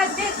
Gracias.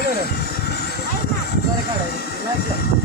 来这儿，来这儿，来这儿，来